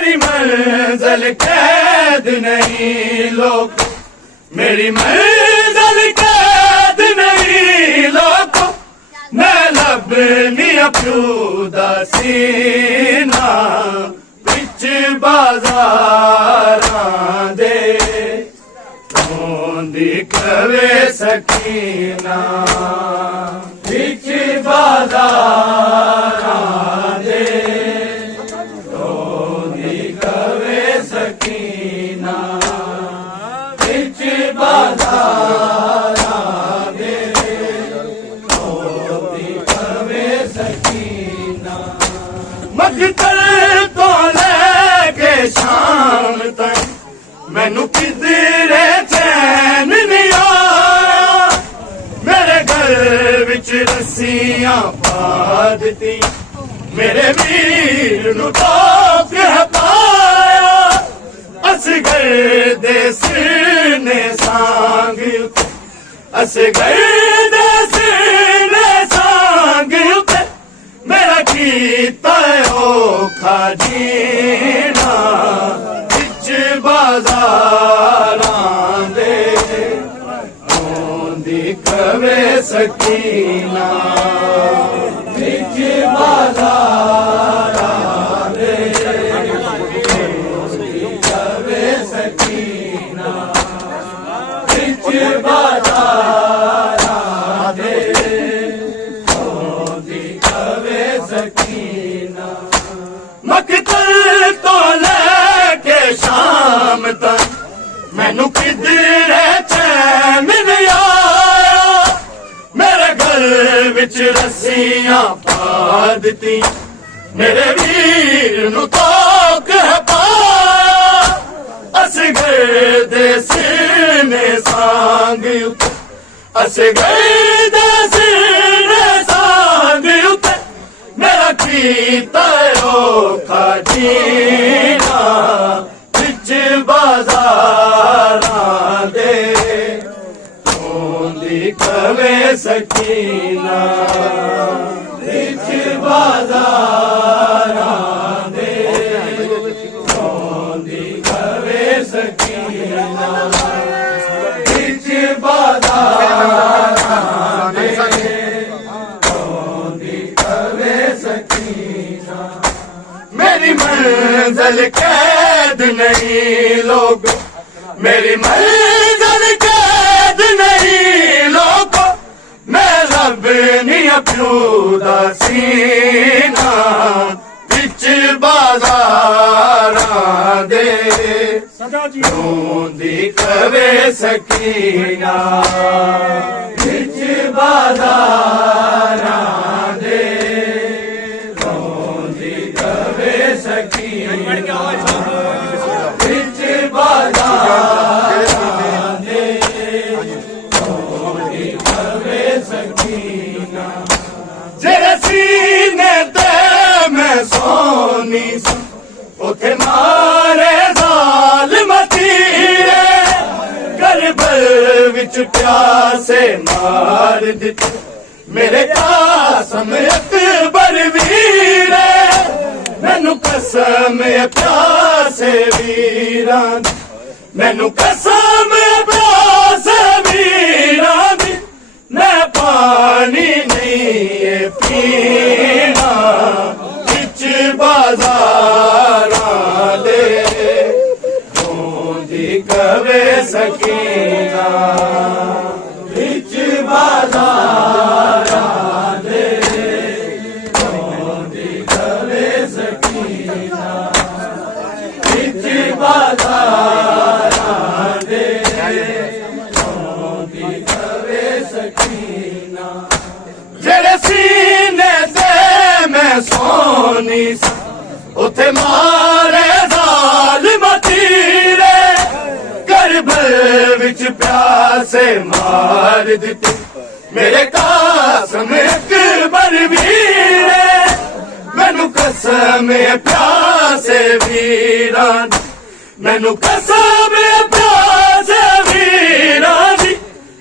मेरी मंजिल कैद नहीं लोग, मेरी मंजिल कैद नहीं लोग, मैं लबनी अप्यूदा सीना बिच बाजारां दे रोंदी कवे सकीना बिच बाजारां दे रोंदी कवे सकीना बिच बाजारां दे रोंदी कवे सकीना। मकतल तो लेके शाम तक मैनू किधरे चैन नहीं आया, मेरे घर विच रस्सियां पा दित्ती, मेरे वीर नू तो कह पाया, असगर दे सिर ने सांग उते, असगर दे सिर ने सांग उते, मेरा कीता औखा जीना बिच बाजारां दे रोंदी कवे सकीना बिच बाजारां दे रोंदी कवे सकीना बिच बाजारां दे रोंदी कवे सकीना। मकतल तो लेके शाम तक मैनू किधरे चैन नहीं आया, मेरे घर विच रस्सियां पा दित्ती, मेरे वीर नू तो कह पाया, असगर दे सिर ने सांग उते, असगर दे सिर ने सांग उते, मेरा कीता औखा जीना बिच बाजारां दे रोंदी कवे सकीना बिच बाजारां दे रोंदी कवे सकीना बिच बाजारां दे रोंदी कवे सकीना। मेरी मंजिल कैद नहीं लोग, मेरी मंजिल कैद नहीं लोग, मैं लबनी अप्यूदा सीना बिच बाजारां दे रोंदी कवे सकीना बिच बाजारां दे रोंदी कवे सकीना बिच बाजारां दे रोंदी कवे सकीना। जेरे सीने ते मैं सोनी सा उथे मारे ज़ालिम तीरे, करबल विच प्यासे मार दिते, मेरे कासम अकबर वीरे, मैनू कसम प्यासे वीरां दी, मैनू कसम प्यासे वीरां दी, मैं पानी नहीं पीना बिच बाजारां दे रोंदी कवे सकीना बिच बाजारां दे रोंदी कवे सकीना बिच बाजारां दे रोंदी कवे सकीना। जेरे सीने ते मैं सोनी सा उथे मारे ज़ालिम तीरे, करबल विच प्यासे मार दिते, मेरे कासम अकबर वीरे, मैनू कसम प्यासे वीरां दी, मैनू कसम प्यासे वीरां दी,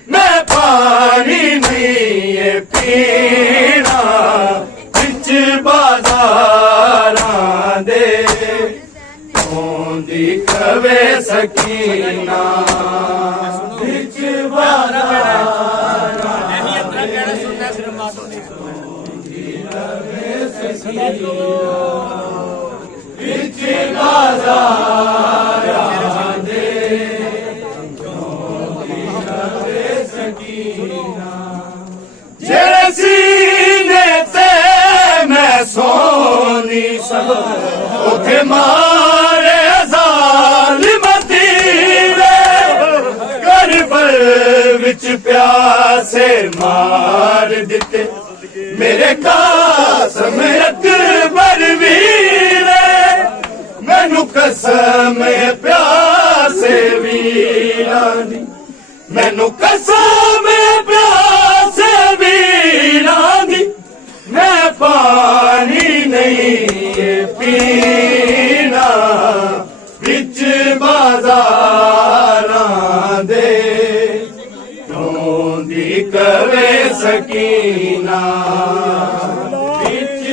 मैं पानी नहीं पीना बिच बाजारां दे ਰੋਂਦੀ ਕਵੇ ਸਕੀਨਾ ਵਿੱਚ ਬਾਜ਼ਾਰਾਂ ਵਿੱਚ ਬਾਜ਼ਾਰਾਂ ਦੇ ਰੋਂਦੀ ਕਵੇ ਸਕੀਨਾ ਜਿਹੜੇ ਸੀਨੇ ਤੇ ਮੈਂ ਸੋਨੀ ਸਭ ਉਥੇ ਮਾਰੇ ਜ਼ਾਲਿਮ ਤੀਰੇ ਕਰਬਲ ਵਿੱਚ ਪਿਆਸੇ ਮਾਰ ਦਿੱਤੇ ਮੇਰੇ ਕਾਸਮ ਅਕਬਰ ਵੀਰੇ ਮੈਨੂੰ ਕਸਮ ਪਿਆਸੇ ਵੀਰਾਂ ਦੀ ਮੈਨੂੰ ਕਸਮ ਪਿਆਸੇ ਵੀਰਾਂ ਦੀ ਮੈਂ ਪਾਣੀ ਨਹੀਂ ਪੀਣਾ ਵਿੱਚ ਬਾਜ਼ਾਰਾਂ ਦੇ ਰੋਂਦੀ ਕਵੇ ਸਕੀਨਾ ਵਿੱਚ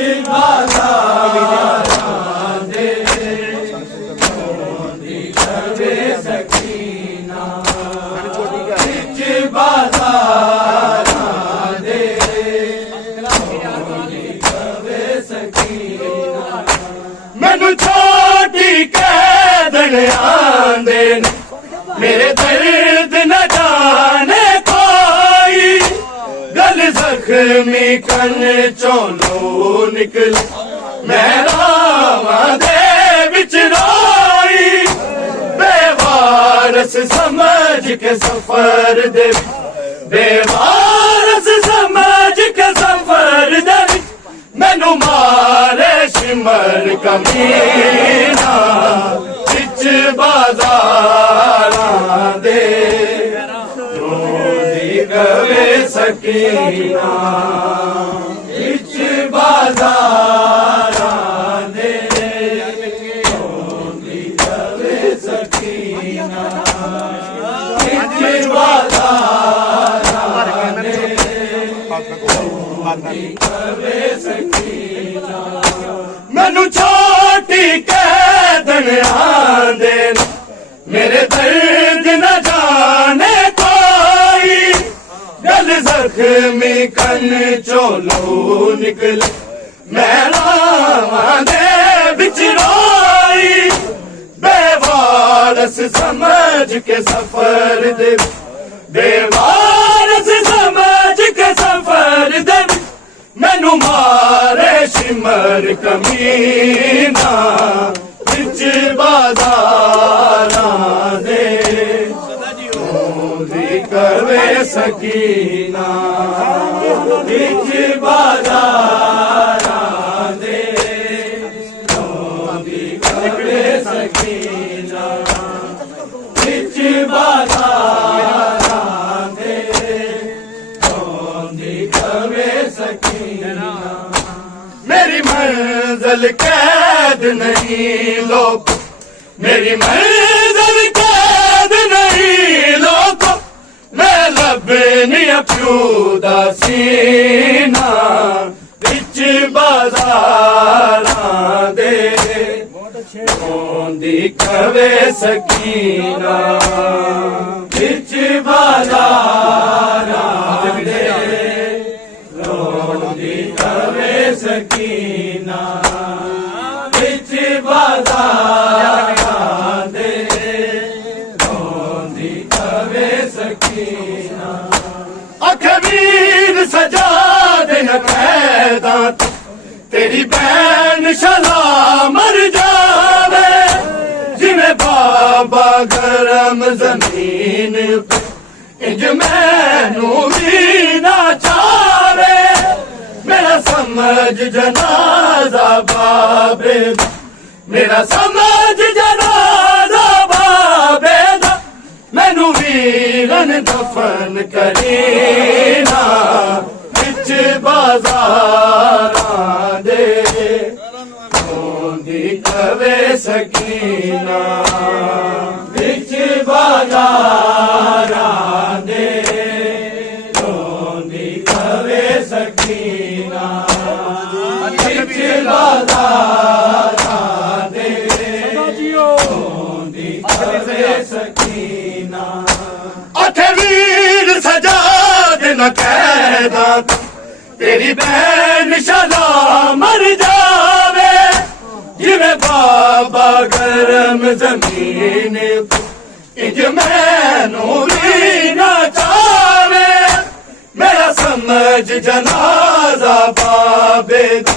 ਬਾਜ਼ਾਰਾਂ ਦੇ ਰੋਂਦੀ ਕਵੇ ਸਕੀਨਾ ਵਿੱਚ ਬਾਜ਼ਾਰਾਂ ਦੇ ਮੈਨੂੰ ਛੋਟੀ ਕਹਿ ਦੇਣ ਆਂਦੇ ਨੇ ਮੇਰੇ ਦਰਦ ਨ ਜਾਣੇ ਕੋਈ ਗਲ ਜ਼ਖਮੀ ਕੰਨ ਚੋਂ ਲੋ ਨਿਕਲ ਮੈਂ ਰਾਵਾਂ ਦੇ ਵਿੱਚ ਰੋਈ ਬੇਵਾਰਸ ਸਮਝ ਕੇ ਸਫਰ ਦੇ ਬੇਵਾਰਸ ਸਮਝ ਕੇ ਸਫਰ ਦੇ ਮੈਨੂੰ ਮਾਰੇ ਸ਼ਿਮਰ ਕਮੀਨਾ ਵਿੱਚ ਬਾਜ਼ਾਰਾਂ ਦੇ ਰੋਂਦੀ ਕਵੇ ਸਕੀਨਾ ਵਿੱਚ ਬਾਜ਼ਾਰਾਂ ਦੇ ਰੋਂਦੀ ਕਵੇ ਸਕੀਨਾ ਵਿੱਚ ਬਾਜ਼ਾਰਾਂ ਦੇ ਰੋਂਦੀ ਕਵੇ ਸਕੀਨਾ ਮੈਨੂੰ ਛੋਟੀ ਕਹਿ ਦੇਣ ਆਂਦੇ ਨੇ ਮੇਰੇ ਦਰਦ ਨ ਜਾਣੇ ਕੋਈ ਗਲ ਜ਼ਖਮੀ ਕੰਨ ਚੋਂ ਲੋ ਨਿਕਲ ਮੈਂ ਰਾਵਾਂ ਦੇ ਵਿੱਚ ਰੋਈ ਬੇਵਾਰਸ ਸਮਝ ਕੇ ਸਫਰ ਦੇ ਬੇਵਾਰਸ ਸਮਝ ਕੇ ਸਫਰ ਦੇ ਮੈਨੂੰ ਮਾਰੇ ਸ਼ਿਮਰ ਕਮੀਨਾ ਵਿੱਚ ਬਾਜ਼ਾਰਾਂ ਦੇ ਰੋਂਦੀ ਕਵੇ ਸਕੀਨਾ ਵਿੱਚ ਬਾਜ਼ਾਰਾਂ ਦੇ ਰੋਂਦੀ ਕਵੇ ਸਕੀਨਾ ਵਿੱਚ ਬਾਜ਼ਾਰਾਂ ਦੇ ਰੋਂਦੀ ਕਵੇ ਸਕੀਨਾ मेरी मंजिल कैद नहीं लोग मेरी मंजिल कैद नहीं लोग मैं लबनी अप्यूदा सीना बिच बाजारां दे रोंदी कवे सकीना बिच बाजारां दे रोंदी कवे ਸਕੀਨਾ ਵਿੱਚ ਬਾਜ਼ਾਰਾਂ ਦੇ ਰੋਂਦੀ ਕਵੇ ਸਕੀਨਾ ਅਖਵੀਰ ਸਜਾ ਦੇ ਨ ਕੈਦਾਂ ਤੇਰੀ ਭੈਣ ਸ਼ਲਾ ਮਰ ਜਾਵੇ ਜਿਵੇਂ ਬਾਬਾ ਗਰਮ ਜ਼ਮੀਨ ਇੰਜ ਮੈਨੂੰ ਵੀ ਨਾ ਚਾਵੇ मेरा समझ जनाजा बाबे मेरा समझ जनाजा बाबे मैनू वीरन दफन करीना विच बाजारां दे रोंदी कवे सकीना विच बाजारां दे रोंदी कवे सकीना ਵਿੱਚ ਬਾਜ਼ਾਰਾਂ ਦੇ ਰੋਂਦੀ ਕਵੇ ਸਕੀਨਾ ਆਖੇ ਵੀਰ ਸਜਾ ਦੇ ਨਾ ਕਹਿਦਾ ਤੇਰੀ ਭੈਣ ਸ਼ਾਲਾ ਮਰ ਜਾਵੇ ਜਿਵੇਂ ਬਾਬਾ ਗਰਮ ਜ਼ਮੀਨ ਇੰਜ ਮੈਨੂੰ ਵੀ ਨਾ ਚਾਵੇ ਮੇਰਾ ਸਮਝ ਜਨਾਜ਼ਾ ਬਾਬੇ ਦਾ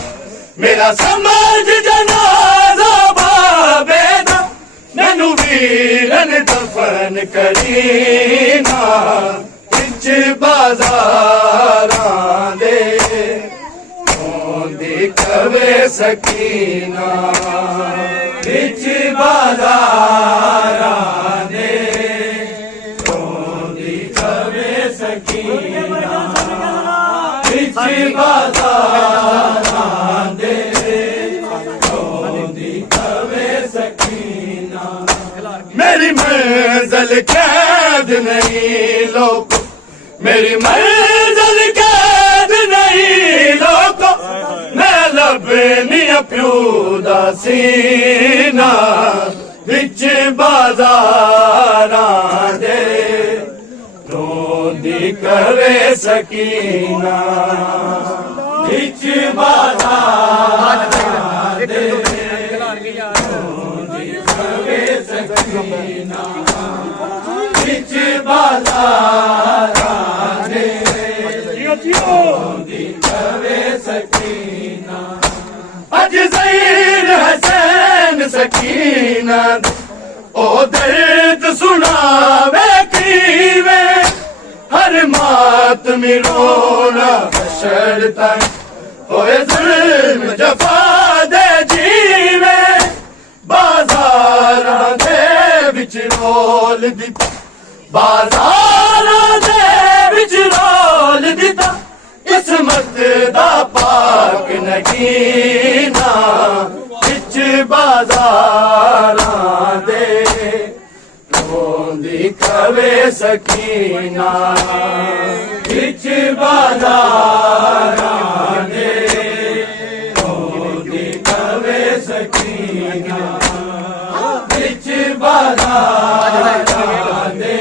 ਮੇਰਾ ਸਮਝ ਜਨਾਜ਼ਾ ਬਾਬੇ ਦਾ ਮੈਨੂੰ ਵੀਰਨ ਦਫਨ ਕਰੀਨਾ ਵਿੱਚ ਬਾਜ਼ਾਰਾਂ ਦੇ ਰੋਂਦੀ ਕਵੇ ਸਕੀਨਾ ਵਿੱਚ ਬਾਜ਼ਾਰਾਂ ਦੇ ਰੋਂਦੀ ਕਵੇ ਸਕੀਨਾ ਵਿੱਚ ਬਾਜ਼ਾਰਾਂ ਦੇ ਰੋਂਦੀ ਕਵੇ ਸਕੀਨਾ मेरी मंजिल कैद नहीं लोग मेरी मंजिल कैद नहीं लोग मैं लबनी प्यू दा सीना विच बाजारां दे रोंदी कवे सकीना ਵਿੱਚ ਬਾਜ਼ਾਰਾਂ ਦੇ ਕਵੇ ਸਕੀਨਾ ਵਿੱਚ ਬਾਜ਼ਾਰਾਂ ਦੇ ਰੋਂਦੀ ਕਵੇ ਸਕੀਨਾ अज ज़हीर हसैन सकीना ओ दर्द सुनावे कीवे हर मातमी रोना हशर तक होए जुल्म जफा दे जीवे बाजारां दे विच रोल दिता बाजारां दे विच रोल दिता किस्मत दा पाक नगीना विच बाजारां दे रोंदी कवे सकीना ਵਿੱਚ ਬਾਜ਼ਾਰਾਂ ਦੇ ਰੋਂਦੀ ਕਵੇ ਸਕੀਨਾ ਵਿੱਚ ਬਾਜ਼ਾਰਾਂ ਦੇ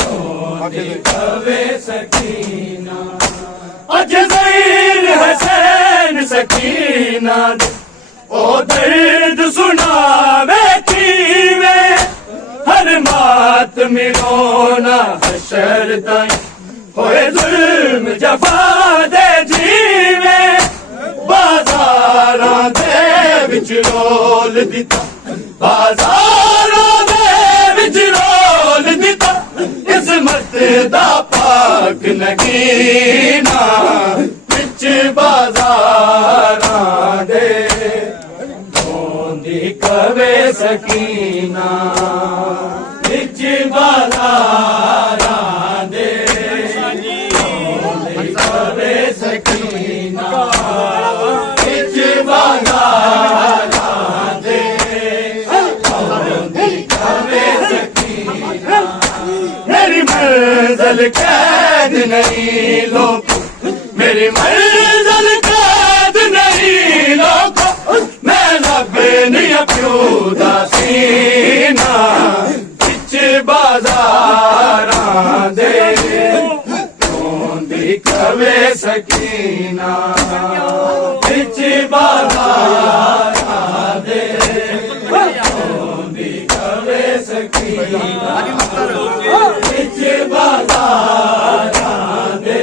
ਰੋਂਦੀ ਕਵੇ ਸਕੀਨਾ अज ज़हीर हसैन सकीना ओ दर्द सुनावे कीवे हर मातमी रोना हशर ताईं होए जुल्म जफा दे जीवे बाजारां दे विच रोल दिता बाजारां दे विच रोल दिता किस्मत दा पाक नगीना विच बाजारां दे रोंदी कवे सकीना ਵਿੱਚ ਬਾਜ਼ਾਰਾਂ ਦੇ ਰੋਂਦੀ ਕਵੇ ਸਕੀਨਾ ਵਿੱਚ ਬਾਜ਼ਾਰਾਂ ਦੇ ਰੋਂਦੀ ਕਵੇ ਸਕੀਨਾ मेरी मंजिल कैद नहीं लोग मेरी मंजिल कैद नहीं लोग मैं लबनी प्यू दा सीना विच बाजारां दे रोंदी कवे सकीना ਵਿੱਚ ਬਾਜ਼ਾਰਾਂ ਦੇ ਰੋਂਦੀ ਕਵੇ ਸਕੀਨਾ ਵਿੱਚ ਬਾਜ਼ਾਰਾਂ ਦੇ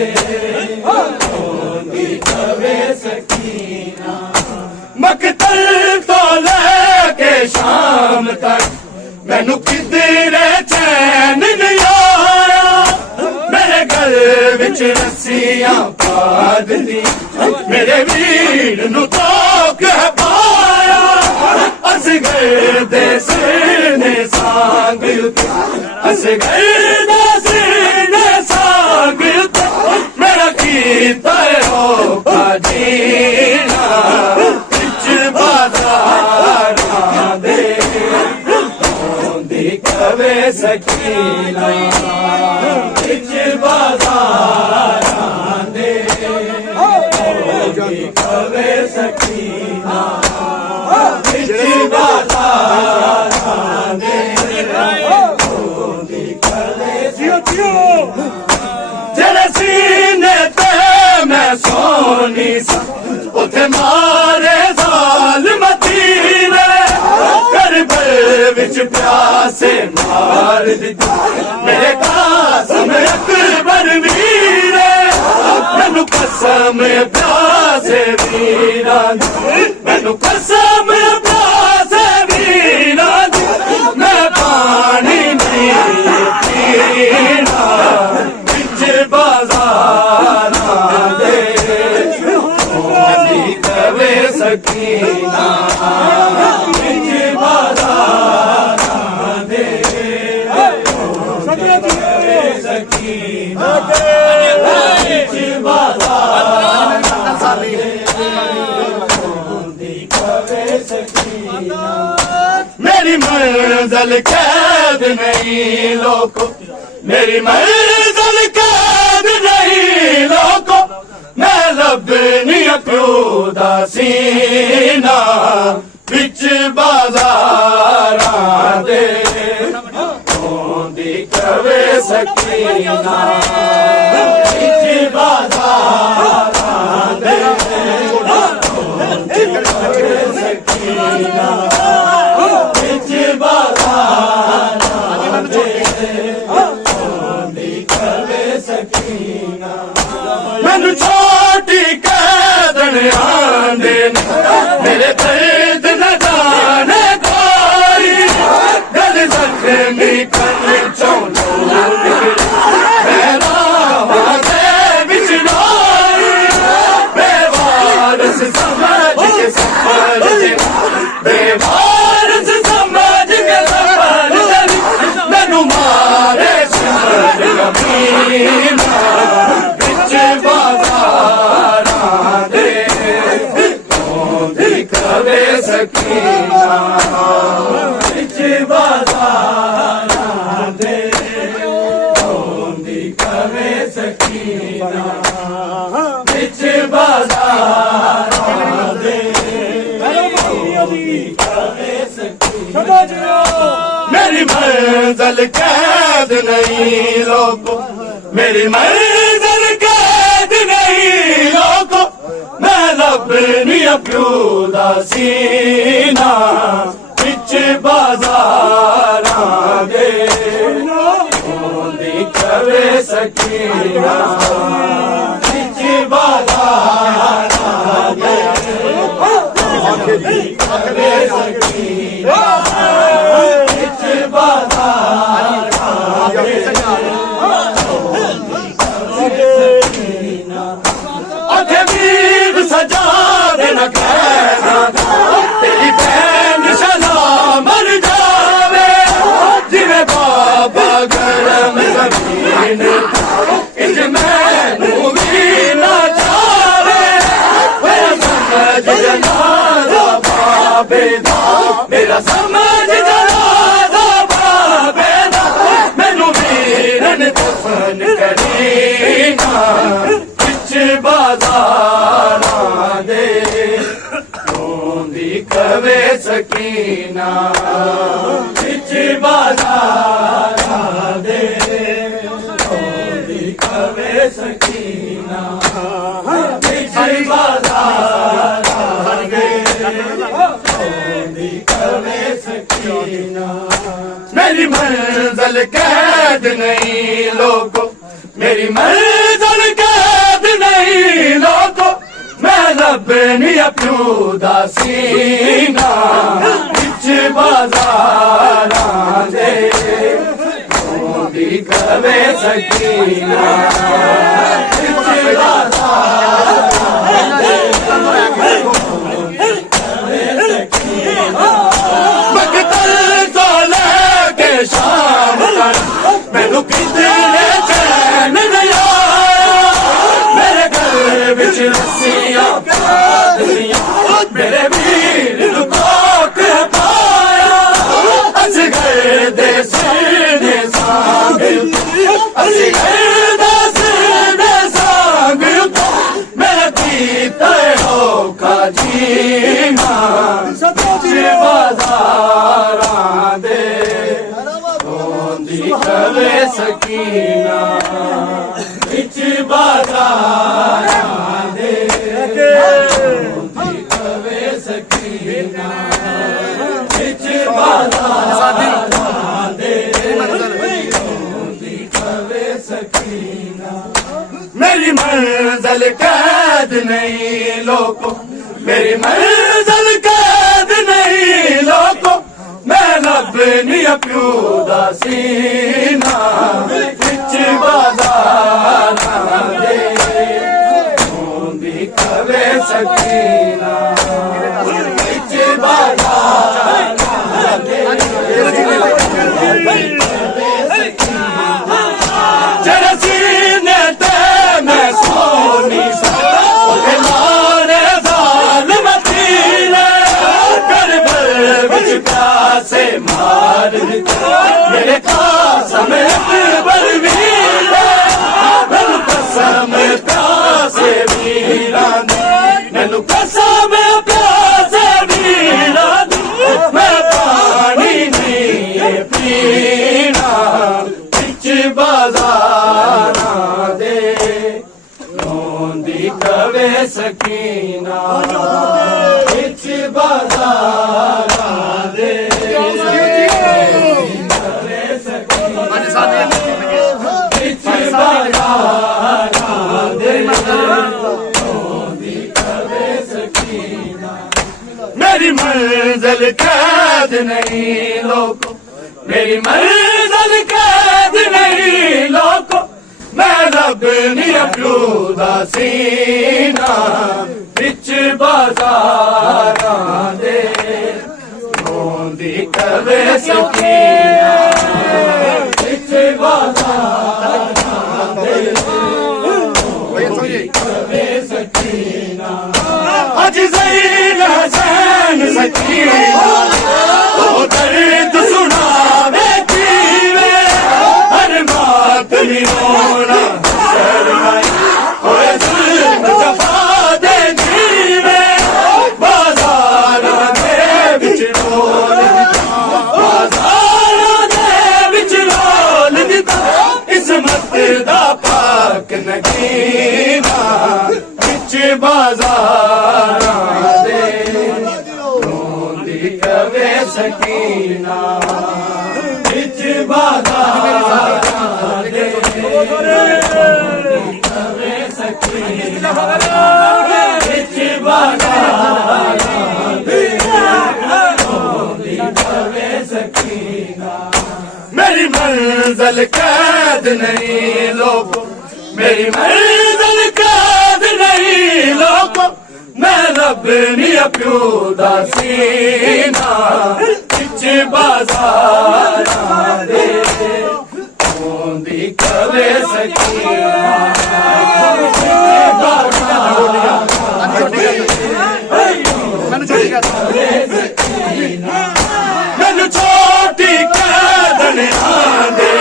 ਰੋਂਦੀ ਕਵੇ ਸਕੀਨਾ मकतल तो लेके शाम तक मैनू किधरे चैन नहीं आया मेरे गल विच रस्सियां पा दिंदी मेरे वीर नू तोक पाया असगर दे सिर ने सांग उते असगर दे सिर ने सांग उते मेरा कीता हो जीना विच बाजारां दे रोंदी कवे ਸਕੀਨਾ ਵਿੱਚ ਬਾਜ਼ਾਰਾਂ ਦੇ ਰੋਂਦੀ ਕਵੇ ਸਕੀਨਾ ਵਿੱਚ ਬਾਜ਼ਾਰਾਂ मेरे मारे जालिम दीने करबल विच प्यासे मार दिती मेरे कासम अकबर वीरे मैनू कसम प्यासे वीरा मैनू कसम प्यासे वीरा मैं पानी नहीं पीना बिच बाजारा दे ओंदी कवे सकीना बिच बाजारा दे ओंदी कवे सकीना बिच बाजारा दे ओंदी कवे सकीना मेरी मंजिल कैद नहीं लोगों मेरी मंजिल कैद नहीं लोगों मैं लबनी प्यो दा सीना बिच बाजारां दे ओंदी कवे सकीना बिच बाजारां दे ओंदी कवे सकीना बिच बाजारां दे ओंदी कवे सकीना मैनू छोटी कैदन आंदे मेरे दर्द न जाने कोई दिल जख्मी कर चौंदो मेरा वादे बिच रोई बेवारस समझ के सफर बेवारस समझ के सफर मैनू मारे सिमर कमीना बिच बाजारां दे ओंदी कवे सकीना बिच बाजारां दे ओंदी कवे सकीना बिच बाजारां दे ओंदी कवे सकीना मेरी मंजिल कैद नहीं लोगों मेरी मंजिल कैद नहीं लोगों मैं लबनी प्यो दा सीना बिच बाजारां दे ओंदी कवे सकीना बिच बाजारां दे ओंदी कवे सकीना बिच बाजारां दे आखे वीर सजा देना कहना तेरी बहन शला मर जावे जिवें बाबा गरम जमीन इंज मैनू भी ना जावे समझ जनाजा बाबे दा मेरा समझ जनाजा बाबे दा मैनू वीरन दफन करीना बिच बाजारां दे ओंदी कवे सकीना बिच बाजारां दे ओंदी कवे सकीना बिच बाजारां दे ओंदी कवे सकीना मेरी मंजिल कैद नहीं लोगों मेरी मंजिल कैद नहीं लोगों मैं लबनी प्यो दा सीना बिच बाजारां दे ओंदी कवे सकीना बिच बाजारां दे ओंदी कवे सकीना मकतल तो लेके शाम तक मैनू किधरे चैन नहीं आया मेरे घर विच रस्सियां मेरे वीर नू कोक पाया असगर दे सिर ने सांभे असगर दे सिर मंजिल कैद नहीं लोगों, मेरी मंजिल कैद नहीं लोगों, मैं लबनी प्यू दा सीना बिच बाजारां दे होंदी कवे सकीना बिच बाजारां दे जरा सीने ते मैं सोनी सकदा लाने जालिम तीरे करबल विच प्यासे मार मेरे कसम अकबर वीरे मैनू कसम प्यासे वीरा मैनू कसम प्यासे वीरा मैं पानी नहीं पीना बिच बाजारां दे रोंदी कवे सकीना बिच बाजारां दे बिच बाजारां दे रोंदी कवे सकीना मेरी मंजिल कैद नहीं लोगों, मेरी मंजिल कैद नहीं लोगों, मैं लबनी प्यू दा सीना बिच बाजारां दे रोंदी कवे सकीना बिच बाजारां दे रोंदी कवे सकीना अज ज़ैन हसैन सकीना ओ दर्द सुनावे जीवे हर बात नहीं होना शर्माई ओए जुल्म जफा दे जीवे बाजारां दे विच रोल दिता बाजारां दे विच रोल दिता इस्मत दा पाक नगीना बिच बाजारां दे रोंदी कवे सकीना बिच बाजारां दे रोंदी कवे सकीना बिच बाजारां दे रोंदी कवे सकीना मेरी मंजिल कैद नहीं लोगों, मेरी मंजिल कैद नहीं लोगों, मैं लबनी प्यू दा सीना बिच बाजारां दे होंदी कवे सकीना बिच बाजारां दे कवे सकीना मैनू छोटी कैदन आंदे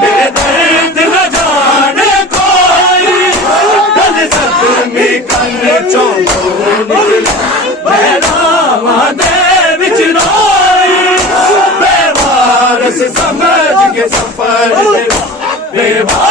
मेरे दर्द न जाने कोई कल जख्मी कन चों बहरावां दे विच रोई बेवारस समझ के सफर दे बेवारस